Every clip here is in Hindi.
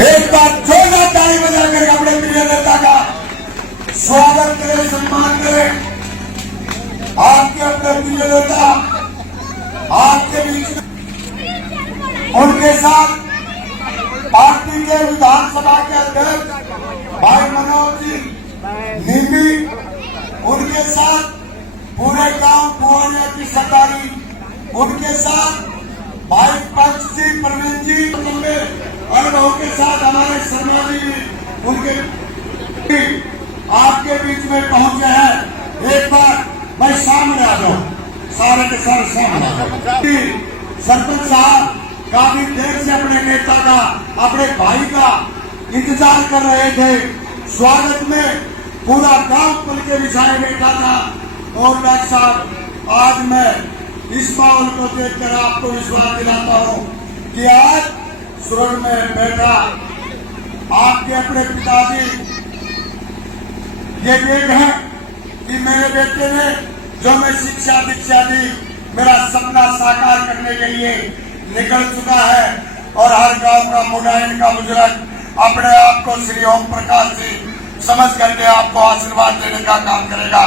एक बार जोरदार ताली बजाकर अपने प्रिय नेता का स्वागत करें, सम्मान करें। आपके अपने प्रिय नेता आपके बीच में, उनके साथ पार्टी के विधानसभा के अध्यक्ष भाई मनोज जी नीमी, उनके साथ पूरे गांव पुआनिया की सरदारी, उनके साथ भाई पंच जी, प्रवीण जी, लंबे अनुभव के साथ हमारे शर्मा जी, उनके आपके बीच में पहुंचे हैं। एक बार भाई सामने आ जाओ, सारे के सारे सामने आ जाओ। सरपंच साहब काफी देर से अपने नेता का, अपने भाई का इंतजार कर रहे थे। स्वागत में पूरा गांव पुल के बिछाए बैठा था। और डॉक्टर साहब, आज मैं इस माहौल को देखकर आपको विश्वास दिलाता हूं कि आज सुरन में बैठा आपके अपने पिताजी ये देख हैं कि मेरे बेटे ने जो मैं शिक्षा दीक्षा दी, मेरा सपना साकार करने के लिए निकल चुका है। और हर गांव का मुडाइन का बुजुर्ग अपने आप को श्री ओम प्रकाश जी समझ करके आपको आशीर्वाद देने का काम करेगा।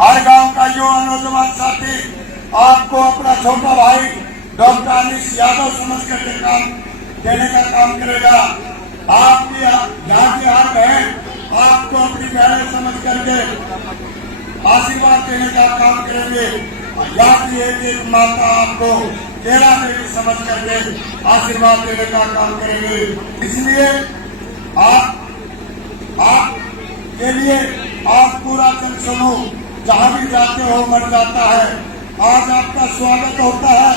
हर गांव का युवा नौजवान साथी आपको अपना छोटा भाई डॉक्टर अनिश यादव समझ करके काम देने का काम करेगा। आपकी यहाँ की हर बहन आपको अपनी बहन समझ करके आशीर्वाद देने का काम करेंगे। यहाँ की एक माता आपको केला देवी समझ करके आशीर्वाद देने का काम करेंगे। इसलिए आप के लिए आप पूरा जन समूह जहाँ भी जाते हो मर जाता है। आज आपका स्वागत होता है,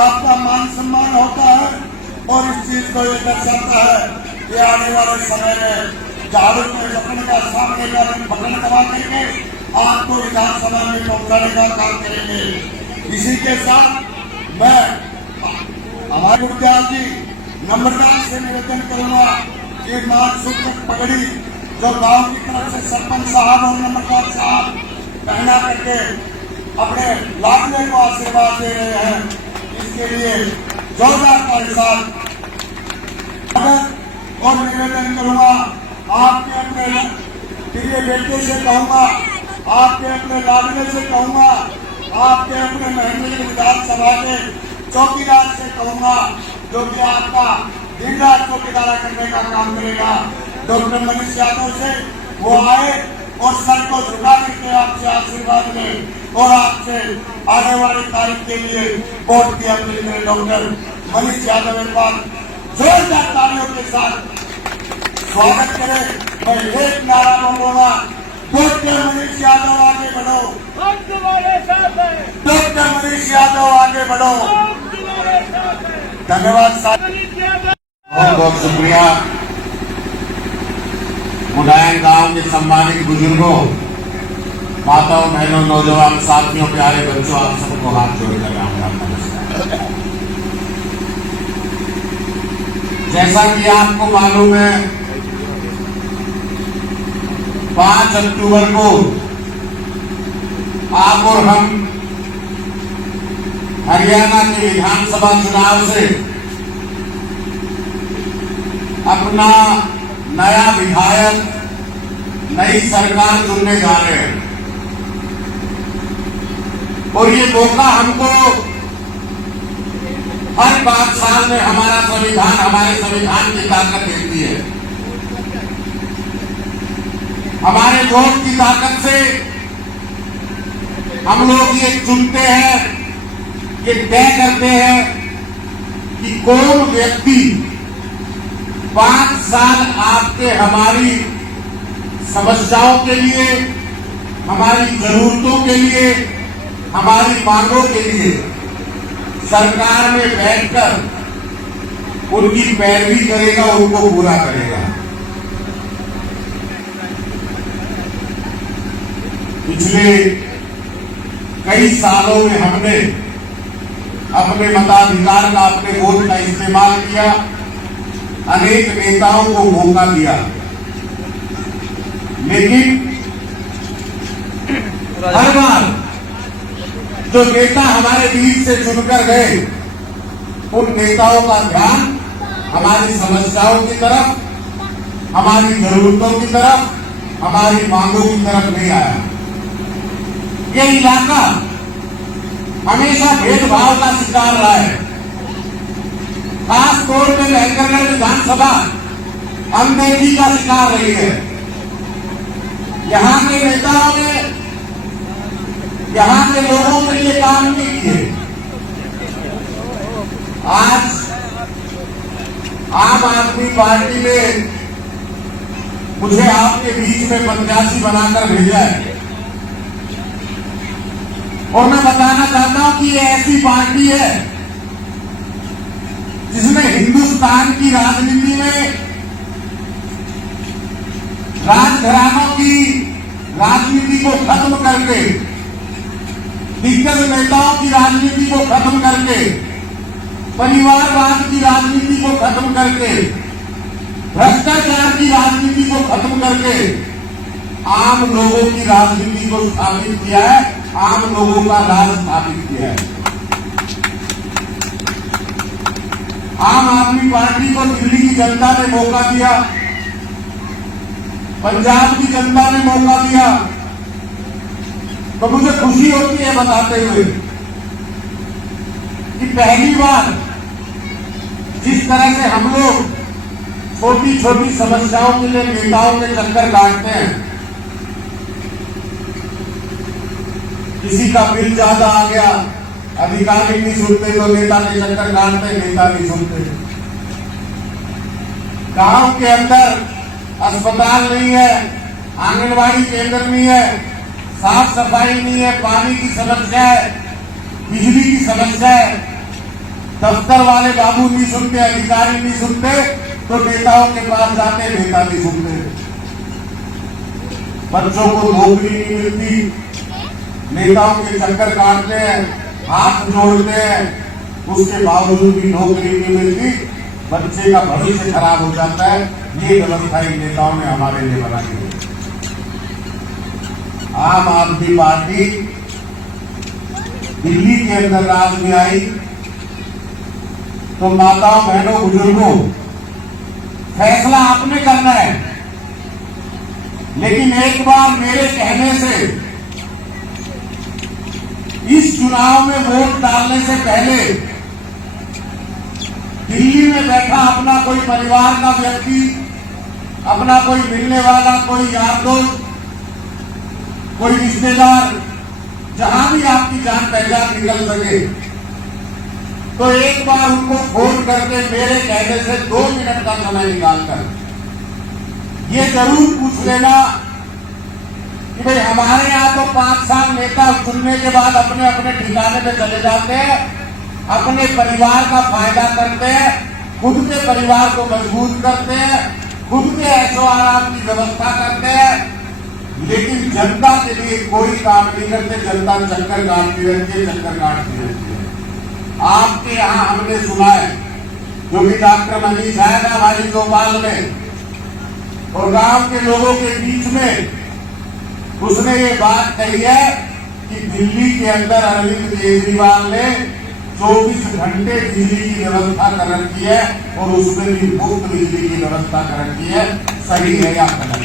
आपका मान सम्मान होता है। और इस चीज को ये दर्शाता है कि आने वाले समय में झाड़ू के सपने का सामने का बटन दबा करके आपको विधानसभा में पहुंचाने का काम करेंगे। इसी के साथ मैं हमारे गुरदयाल जी नम्रता से निवेदन करूंगा कि मान सूत्र पगड़ी जो गांव की तरफ से सरपंच साहब और नम्रता साहब पहना करके अपने लाडले को आशीर्वाद दे रहे हैं, इसके लिए जोरदार ताली साथ और निवेदन करूंगा। आपके अपने प्रिय बेटे से कहूंगा, आपके अपने लाडले से कहूंगा, आपके अपने महेंद्र विधानसभा के चौकीदार से कहूंगा, जो कि आपका दिन रात चौकीदारा करने का काम करेगा, डॉक्टर मनीष यादव से वो आए और सर को झुका करके आपसे आशीर्वाद लें और आपसे आने वाली तारीख के लिए वोट की अपील करें। डॉक्टर मनीष यादव एक बार जोरदार तालियों के साथ स्वागत करें। मैं एक नारा बोलूंगा, डॉक्टर मनीष यादव आगे बढ़ो, डॉक्टर मनीष यादव आगे बढ़ो। धन्यवाद साहब, बहुत बहुत शुक्रिया। मुडाइन गांव के सम्मानित बुजुर्गों, माताओं, बहनों, नौजवान साथियों, प्यारे बच्चों, आप सबको हाथ जोड़कर राम राम नमस्कार। जैसा कि आपको मालूम है, 5 अक्टूबर को आप और हम हरियाणा के विधानसभा चुनाव से अपना नया विधायक, नई सरकार चुनने जा रहे हैं। और ये मौका हमको हर 5 साल में हमारे संविधान की ताकत देती है। हमारे वोट की ताकत से हम लोग ये चुनते हैं, ये तय करते हैं कि कौन व्यक्ति 5 साल आपके हमारी समस्याओं के लिए, हमारी जरूरतों के लिए, हमारी मांगों के लिए सरकार में बैठकर उनकी पैरवी करेगा, उनको पूरा करेगा। पिछले कई सालों में हमने अपने मताधिकार का, अपने वोट का इस्तेमाल किया, अनेक नेताओं को मौका दिया, लेकिन हर बार जो नेता हमारे बीच से चुनकर गए, उन नेताओं का ध्यान हमारी समस्याओं की तरफ, हमारी जरूरतों की तरफ, हमारी मांगों की तरफ नहीं आया। ये इलाका हमेशा भेदभाव का शिकार रहा है। खास तौर पर लहकरगढ़ विधानसभा अनदेखी का शिकार रही है। यहाँ के नेताओं ने यहाँ के लोगों के लिए काम नहीं किए। आज आम आदमी पार्टी ने मुझे आपके बीच में प्रत्याशी बनाकर भेजा है और मैं बताना चाहता हूं कि ये ऐसी पार्टी है जिसने हिंदुस्तान की राजनीति में राजघरानों की राजनीति को खत्म करके, दिग्गज नेताओं की राजनीति को खत्म करके, परिवारवाद की राजनीति को खत्म करके, भ्रष्टाचार की राजनीति को खत्म करके आम लोगों की राजनीति को स्थापित किया है, आम लोगों का राज स्थापित किया है। आम आदमी पार्टी को दिल्ली की जनता ने मौका दिया, पंजाब की जनता ने मौका दिया, तो मुझे खुशी होती है बताते हुए कि पहली बार जिस तरह से हम लोग छोटी छोटी समस्याओं के लिए नेताओं के चक्कर काटते हैं, किसी का बिल ज्यादा आ गया, अधिकारी नहीं सुनते तो नेता के चक्कर काटते, नेता नहीं सुनते। गांव के अंदर अस्पताल नहीं है, आंगनबाड़ी केंद्र नहीं है, साफ सफाई नहीं है, पानी की समस्या है, बिजली की समस्या है, दफ्तर वाले बाबू नहीं सुनते, अधिकारी नहीं सुनते, तो नेताओं के पास जाते, नेता नहीं सुनते। बच्चों को नौकरी नहीं मिलती, नेताओं के चक्कर काटते हैं, हाथ जोड़ते हैं, उसके बावजूद भी नौकरी नहीं मिलती, बच्चे का भविष्य खराब हो जाता है। ये व्यवस्था इन नेताओं ने हमारे लिए बनाई है। आम आदमी पार्टी दिल्ली के अंदर राज में आई तो माताओं, बहनों, बुजुर्गों, फैसला आपने करना है, लेकिन एक बार मेरे कहने से इस चुनाव में वोट डालने से पहले दिल्ली में बैठा अपना कोई परिवार का व्यक्ति, अपना कोई मिलने वाला, कोई यार दोस्त, कोई रिश्तेदार, जहां भी आपकी जान पहचान निकल सके, तो एक बार उनको फोन करके मेरे कहने से 2 मिनट का समय निकालकर ये जरूर पूछ लेना कि भाई हमारे यहाँ तो 5 साल नेता चुनने के बाद अपने अपने ठिकाने पे चले जाते हैं, अपने परिवार का फायदा करते हैं, खुद के परिवार को मजबूत करते हैं, खुद के ऐशो आराम की व्यवस्था करते हैं, लेकिन जनता के लिए कोई काम नहीं करते। जनता चक्कर काटती रहती है, चक्कर काटती रहती है। आपके यहाँ हमने सुना है, जो कि डॉक्टर मनीष आया था हमारी भोपाल में और गांव के लोगों के बीच में उसने ये बात कही है कि दिल्ली के अंदर अरविंद केजरीवाल ने 24 घंटे बिजली की व्यवस्था कर रखी है और उसमें भी मुफ्त बिजली की व्यवस्था कर रखी है। सही है या गलत?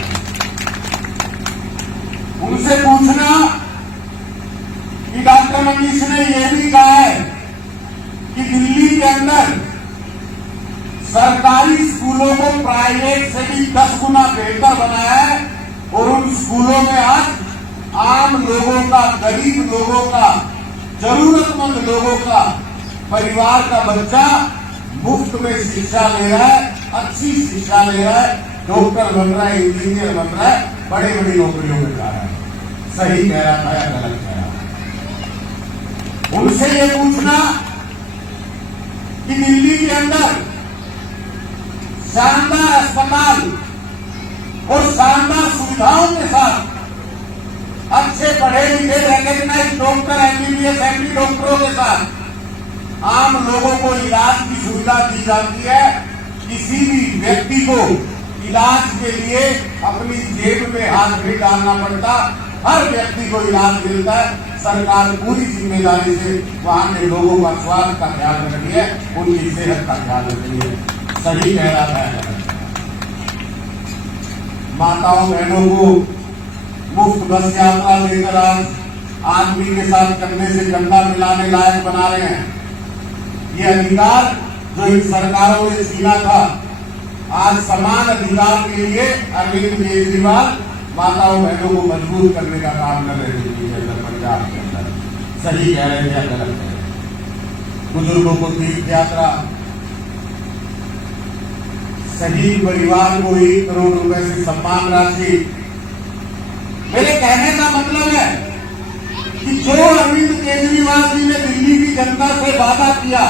उनसे पूछना कि डॉक्टर मनीष ने यह भी कहा है कि दिल्ली के अंदर सरकारी स्कूलों को प्राइवेट से भी 10 गुना बेहतर बनाया है और उन स्कूलों में आज आम लोगों का, गरीब लोगों का, जरूरतमंद लोगों का, परिवार का बच्चा मुफ्त में शिक्षा ले रहा है, अच्छी शिक्षा ले रहा है, डॉक्टर बन रहा है, इंजीनियर बन रहा है, बड़ी बड़ी नौकरियों में जा रहा है। सही कह रहा था या गलत कह रहा? उनसे ये पूछना कि दिल्ली के अंदर शानदार अस्पताल और शानदार सुविधाओं के साथ अच्छे पढ़े लिखे रिकॉग्नाइज्ड डॉक्टर, एमबीबीएस, एमडी डॉक्टरों के साथ आम लोगों को इलाज की सुविधा दी जाती है। किसी भी व्यक्ति को इलाज के लिए अपनी जेब में हाथ नहीं डालना पड़ता, हर व्यक्ति को इलाज मिलता है। सरकार पूरी जिम्मेदारी से वहां के लोगों का स्वास्थ्य का ख्याल रखती है, उनकी सेहत का ख्याल रखती है। सही कह रहा था। माताओं बहनों को मुफ्त बस यात्रा लेकर आज आदमी के साथ कंधे से कंधा मिलाने लायक बना रहे हैं। ये अधिकार जो इन सरकारों ने छीना था, आज समान अधिकार के लिए अरविंद केजरीवाल माताओं बहनों को मजबूत करने का काम कर रहे थे पंजाब के अंदर। सही कह रहे थे या गलत कह रहे? बुजुर्गों को तीर्थ यात्रा, शहीद परिवार को 1 करोड़ रुपए से सम्मान राशि। मेरे कहने का मतलब है कि जो अरविंद केजरीवाल जी ने दिल्ली की जनता से वादा किया,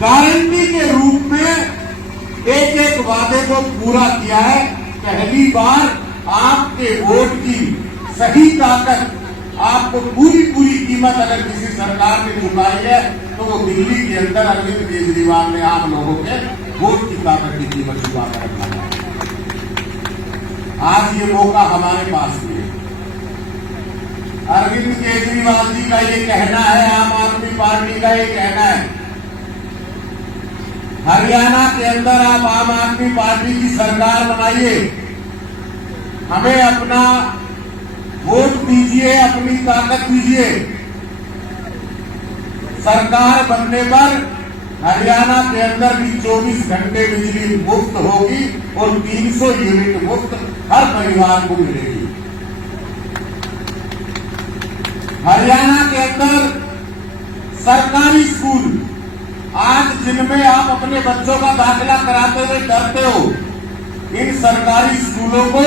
गारंटी के रूप में एक एक वादे को पूरा किया है। पहली बार आपके वोट की सही ताकत, आपको पूरी पूरी कीमत अगर किसी सरकार ने चुकाई है तो वो दिल्ली के अंदर अरविंद केजरीवाल ने आम लोगों के वोट की ताकत की कीमत चुका कर रखा है। आज ये मौका हमारे पास भी है। अरविंद केजरीवाल जी का ये कहना है, आम आदमी पार्टी का ये कहना है, हरियाणा के अंदर आप आम आदमी पार्टी की सरकार बनाइए, हमें अपना वोट दीजिए, अपनी ताकत दीजिए। सरकार बनने पर हरियाणा के अंदर भी 24 घंटे बिजली मुफ्त होगी और 300 यूनिट मुफ्त हर परिवार को मिलेगी। हरियाणा के अंदर सरकारी स्कूल, आज जिनमें आप अपने बच्चों का दाखिला कराते हुए डरते हो, इन सरकारी स्कूलों को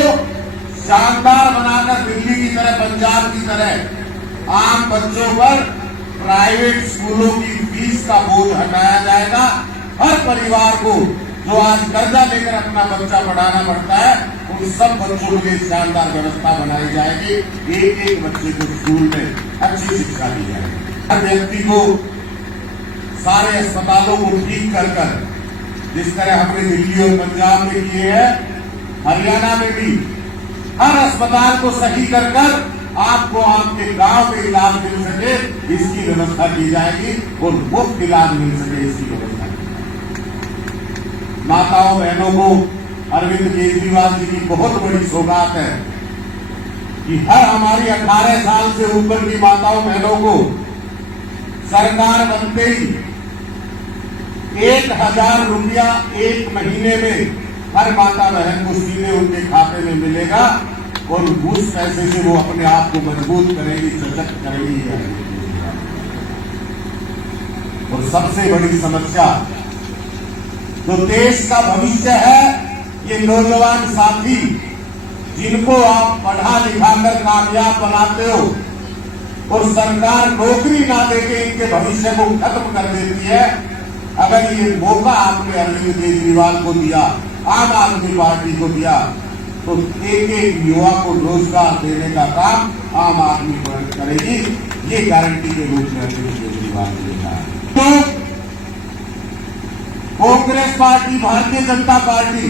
शानदार बनाकर दिल्ली की तरह, पंजाब की तरह आम बच्चों पर प्राइवेट स्कूलों की फीस का बोझ हटाया जाएगा। हर परिवार को जो आज कर्जा लेकर अपना बच्चा पढ़ाना पड़ता है, उन सब बच्चों के लिए शानदार व्यवस्था बनाई जाएगी। एक एक बच्चे को स्कूल में अच्छी शिक्षा दी जाएगी। हर व्यक्ति को सारे अस्पतालों को ठीक कर कर, जिस तरह हमने दिल्ली और पंजाब में किए हैं, हरियाणा में भी हर अस्पताल को सही कर कर आपको आपके गांव में इलाज मिल सके, इसकी व्यवस्था की जाएगी और मुफ्त इलाज मिल सके, इसकी व्यवस्था की जाएगी। माताओं बहनों को अरविंद केजरीवाल जी की बहुत बड़ी सौगात है कि हर हमारी 18 साल से ऊपर की माताओं बहनों को सरकार बनते ही 1000 रुपया 1 महीने में हर माता बहन को सीधे उनके खाते में मिलेगा और उस पैसे से वो अपने आप को मजबूत करेगी, सशक्त करेगी। और सबसे बड़ी समस्या जो देश का भविष्य है, ये नौजवान साथी जिनको आप पढ़ा लिखा कर कामयाब बनाते हो और सरकार नौकरी ना देके इनके भविष्य को खत्म कर देती है, अगर ये मौका आपने अरविंद केजरीवाल को दिया, आम आदमी पार्टी को दिया, तो एक एक युवा को रोजगार देने का काम आम आदमी पार्टी करेगी। ये गारंटी के रूप में अरविंद केजरीवाल ने कहा है। तो कांग्रेस पार्टी, भारतीय जनता पार्टी,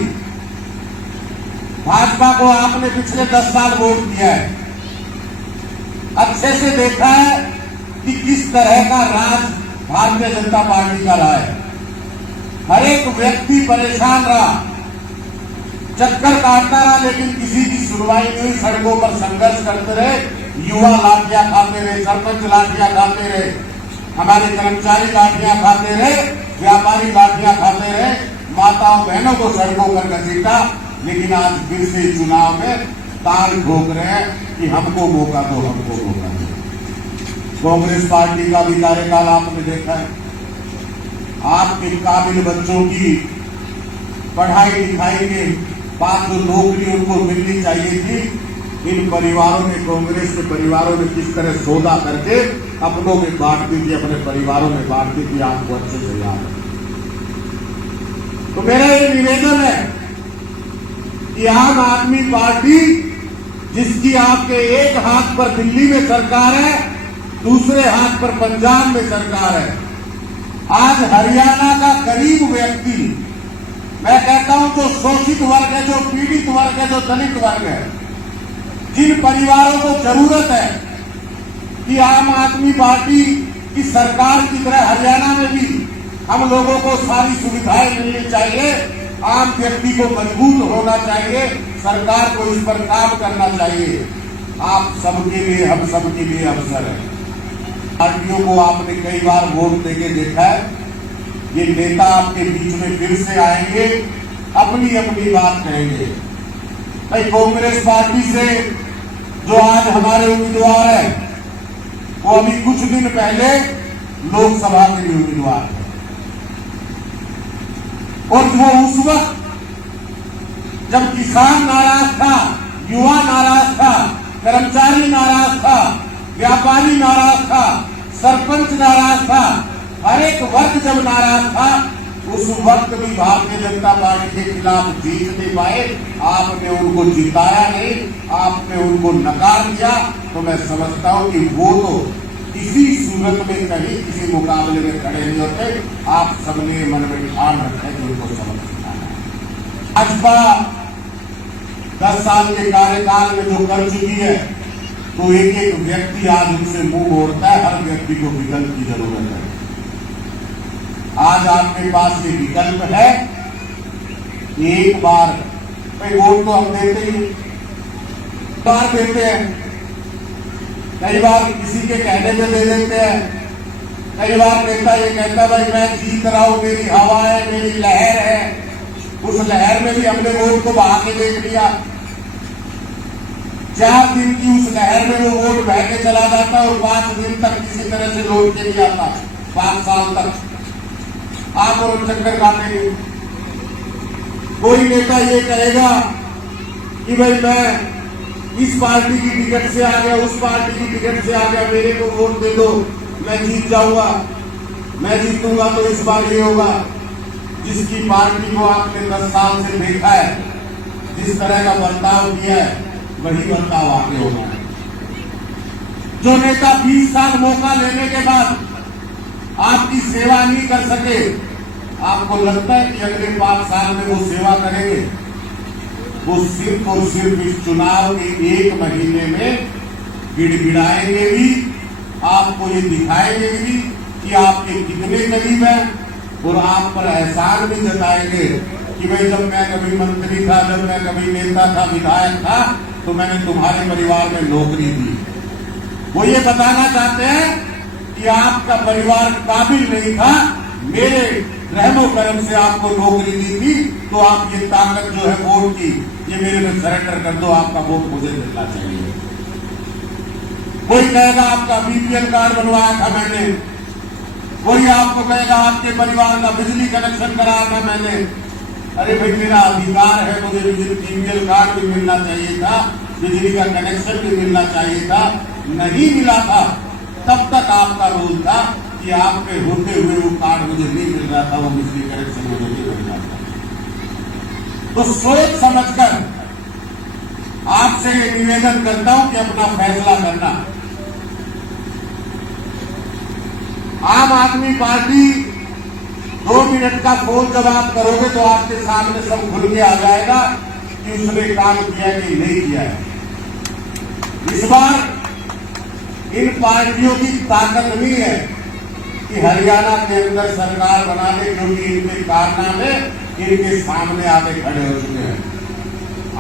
भाजपा को आपने पिछले 10 साल वोट दिया है, अच्छे से देखा है कि किस तरह का राज भारतीय जनता पार्टी का रहा है। हर एक व्यक्ति परेशान रहा, चक्कर काटता रहा, लेकिन किसी की सुनवाई नहीं हुई। सड़कों पर संघर्ष करते रहे, युवा लाठियां खाते रहे, सरपंच लाठियां खाते रहे, हमारे कर्मचारी लाठियां खाते रहे, व्यापारी लाठियां खाते रहे, माताओं बहनों को सड़कों पर घसीटा। लेकिन आज फिर से चुनाव में ताल ठोक रहे हैं कि हमको मौका दो, हमको मौका दो। कांग्रेस पार्टी का भी कार्यकाल आपने देखा है। आपके काबिल बच्चों की पढ़ाई लिखाई के बाद जो नौकरी उनको मिलनी चाहिए थी, इन परिवारों ने, कांग्रेस के परिवारों ने किस तरह सौदा करके अपनों में बांट दी थी, अपने परिवारों में बांट दी थी, आपको अच्छे से याद है। तो मेरा ये निवेदन है कि आम आदमी पार्टी, जिसकी आपके एक हाथ पर दिल्ली में सरकार है, दूसरे हाथ पर पंजाब में सरकार है, आज हरियाणा का गरीब व्यक्ति, मैं कहता हूं जो शोषित वर्ग है, जो पीड़ित वर्ग है, जो दलित वर्ग है, जिन परिवारों को जरूरत है कि आम आदमी पार्टी की सरकार की तरह हरियाणा में भी हम लोगों को सारी सुविधाएं मिलनी चाहिए, आम व्यक्ति को मजबूत होना चाहिए, सरकार को इस पर काम करना चाहिए। आप सबके लिए, हम सबके लिए अवसर है। पार्टियों को आपने कई बार वोट देके देखा है, ये नेता आपके बीच में फिर से आएंगे, अपनी अपनी बात कहेंगे। भाई कांग्रेस पार्टी से जो आज हमारे उम्मीदवार है, वो अभी कुछ दिन पहले लोकसभा के लिए उम्मीदवार थे, और वो उस वक्त जब किसान नाराज था, युवा नाराज था, कर्मचारी नाराज था, व्यापारी नाराज था, सरपंच नाराज था, हर एक वर्ग जब नाराज था, उस वक्त भी भारतीय जनता पार्टी के खिलाफ जीत नहीं पाए। आपने उनको जिताया नहीं, आपने उनको नकार दिया। तो मैं समझता हूं कि वो तो किसी सूरत में कहीं किसी मुकाबले में खड़े नहीं होते। आप सबने मन में ध्यान रखें कि उनको सबक सिखाना है। भाजपा 10 साल के कार्यकाल में जो कर चुकी है, तो एक एक व्यक्ति आज उनसे मुंह मोड़ता है। हर व्यक्ति को विकल्प की जरूरत है। आज आपके पास ये विकल्प है, एक बार भाई वोट तो हम देते ही बार देते हैं, कई बार किसी के कहने पे दे देते हैं, कई बार नेता ये कहता है भाई मैं जीत रहा हूं, मेरी हवा है, मेरी लहर है। उस लहर में भी हमने वोट को बहा के देख लिया। 4 दिन की उस लहर में वो वोट बह के चला जाता और 5 दिन तक किसी तरह से लौट के नहीं आता। 5 साल तक आप और चक्कर काटेंगे। कोई नेता ये कहेगा कि भाई मैं इस पार्टी की टिकट से आ गया, उस पार्टी की टिकट से आ गया, मेरे को वोट दे दो, मैं जीत जाऊंगा, मैं जीतूंगा तो इस बार ये होगा। जिसकी पार्टी को आपने 10 साल से देखा है, जिस तरह का बर्ताव किया है, वही बर्ताव आगे होना है। जो नेता 20 साल मौका लेने के बाद आपकी सेवा नहीं कर सके, आपको लगता है कि अगले 5 साल में वो सेवा करेंगे? वो सिर्फ और सिर्फ इस चुनाव के 1 महीने में गिड़गिड़ाएंगे भी, आपको ये दिखाएंगे भी कि आपके कितने करीब हैं, और आप पर एहसान भी जताएंगे कि भाई जब मैं कभी मंत्री था, जब मैं कभी नेता था, विधायक था, तो मैंने तुम्हारे परिवार में नौकरी दी। वो ये बताना चाहते हैं कि आपका परिवार काबिल नहीं था, मेरे रहमो करम से आपको नौकरी दी थी, तो आप ये ताकत जो है वोट की, ये मेरे में सरेंडर कर दो, आपका वोट मुझे मिलना चाहिए। कोई कहेगा आपका बीपीएल कार्ड बनवाया था मैंने, कोई आपको कहेगा आपके परिवार का बिजली कनेक्शन कराया था मैंने। अरे भाई मेरा अधिकार है, मुझे बीपीएल कार्ड भी मिलना चाहिए था, बिजली का कनेक्शन भी मिलना चाहिए था, नहीं मिला था। तब तक आपका रोल था कि आपके होते हुए वो कार्ड मुझे नहीं मिल रहा था, वो बिजली कनेक्शन मुझे नहीं मिल रहा था। तो सोच समझकर आपसे ये निवेदन करता हूं कि अपना फैसला करना। आम आदमी पार्टी 2 मिनट का फोन जब आप करोगे तो आपके सामने सब खुल के आ जाएगा कि उसने काम किया कि नहीं किया है। इस बार इन पार्टियों की ताकत नहीं है कि हरियाणा के अंदर सरकार बना दे, क्योंकि इनके कारनामे इनके सामने आके खड़े हो चुके हैं।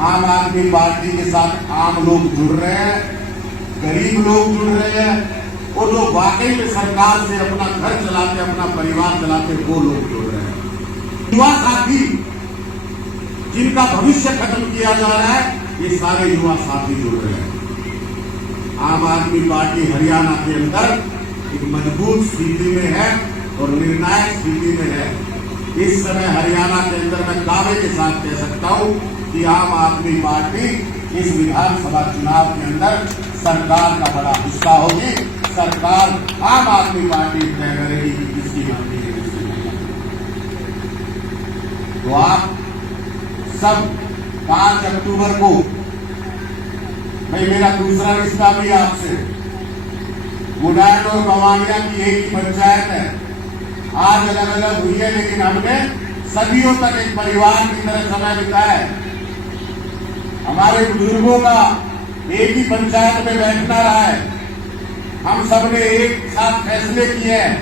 आम आदमी पार्टी के साथ आम लोग जुड़ रहे हैं, गरीब लोग जुड़ रहे हैं, और जो वाकई में सरकार से अपना घर चलाते, अपना परिवार चलाते, वो लोग जुड़ रहे हैं। युवा साथी जिनका भविष्य खत्म किया जा रहा है, ये सारे युवा साथी जुड़ रहे हैं। आम आदमी पार्टी हरियाणा के अंदर एक मजबूत स्थिति में है और निर्णायक स्थिति में है। इस समय हरियाणा के अंदर मैं दावे के साथ कह सकता हूं कि आम आदमी पार्टी इस विधानसभा चुनाव के अंदर सरकार का बड़ा हिस्सा होगी। सरकार आम आदमी पार्टी तय करेगी कि किसकी मंत्री है, किसकी नहीं। तो आप सब 5 अक्टूबर को, भाई मेरा दूसरा रिश्ता भी आपसे, मुडायन और बवानिया की एक ही पंचायत है, आज अलग अलग हुई है, लेकिन हमने सदियों तक एक परिवार की तरह समय बिताया है। हमारे बुजुर्गों का एक ही पंचायत में बैठना रहा है। हम सबने एक साथ फैसले किए हैं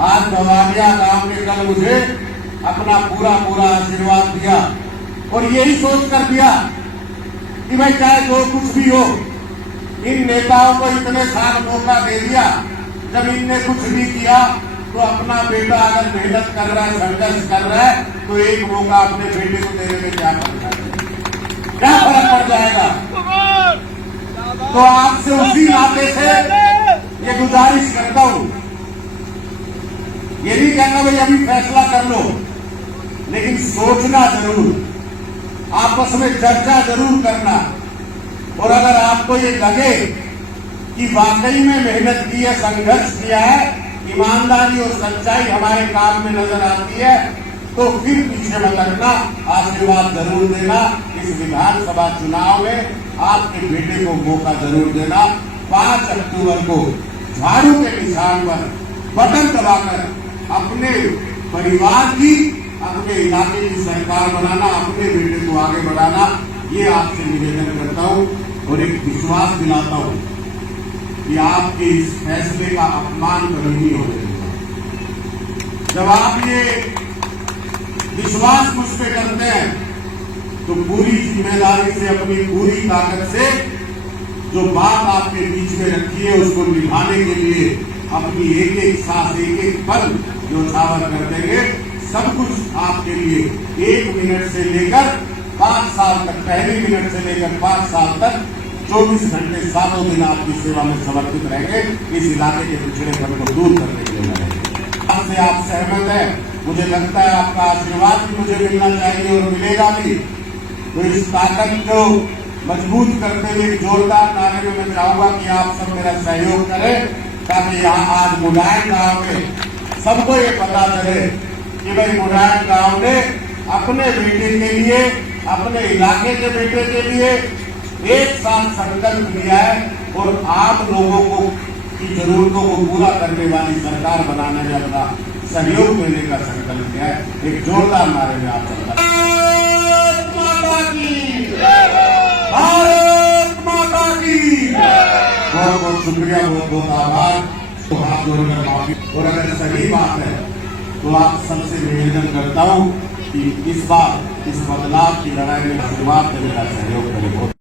आज गवालिया गांव ने कल मुझे अपना पूरा आशीर्वाद दिया और यही सोच कर दिया कि भाई चाहे जो कुछ भी हो, इन नेताओं को इतने साल मौका दे दिया, जब इनने कुछ भी किया तो अपना बेटा अगर मेहनत कर रहा है, संघर्ष कर रहा है, तो एक मौका अपने बेटे को देने में क्या फर्क है, क्या फर्क पड़ जाएगा। तो आपसे उसी नाते से ये गुजारिश करता हूं, ये नहीं कहना भाई अभी फैसला कर लो, लेकिन सोचना जरूर, आपस में चर्चा जरूर करना। और अगर आपको ये लगे कि वाकई में मेहनत की है, संघर्ष किया है, ईमानदारी और सच्चाई हमारे काम में नजर आती है, तो फिर पीछे मत हटना, आशीर्वाद जरूर देना। इस विधानसभा चुनाव में आपके बेटे को मौका जरूर देना। 5 अक्टूबर को झाड़ू के निशान पर बटन दबाकर अपने परिवार की, अपने इलाके की सरकार बनाना, अपने बेटे को आगे बढ़ाना, ये आपसे निवेदन करता हूं और एक विश्वास दिलाता हूं कि आपके इस फैसले का अपमान कभी नहीं होने देगा। जब आप ये विश्वास मुझ पे करते हैं तो पूरी जिम्मेदारी से, अपनी पूरी ताकत से जो बात आपके बीच में रखी है उसको निभाने के लिए अपनी एक एक सांस, एक एक पल न्यौछावर कर देंगे। सब कुछ आपके लिए 1 मिनट से लेकर 5 साल तक, पहले मिनट से लेकर 5 साल तक 24 घंटे 7 दिन आपकी सेवा में समर्पित रहेंगे। इस इलाके के पिछड़ेपन को दूर करने के लिए रहेंगे। आपसे आप सहमत है, मुझे लगता है आपका आशीर्वाद भी मुझे मिलना चाहिए और मिलेगा भी। तो इस ताकत को मजबूत करते हुए जोरदार नारे में मैं चाहूंगा कि आप सब मेरा सहयोग करें, ताकि यहाँ आज मुलायम गांव में सबको ये पता चले कि भाई मुलायम गांव ने अपने बेटे के लिए, अपने इलाके के बेटे के लिए एक साथ संकल्प लिया है और आप लोगों को की जरूरतों को पूरा करने वाली सरकार बनाने में अपना सहयोग देने का संकल्प किया है। एक जोरदार नारे में आप सरकार। भारत माता की बहुत बहुत शुक्रिया, बहुत बहुत आभार। तो हाथ जोड़कर माफी, और अगर सही बात है तो आप सबसे निवेदन करता हूं कि इस बार इस बदलाव की लड़ाई में शुरुआत करने का सहयोग करें।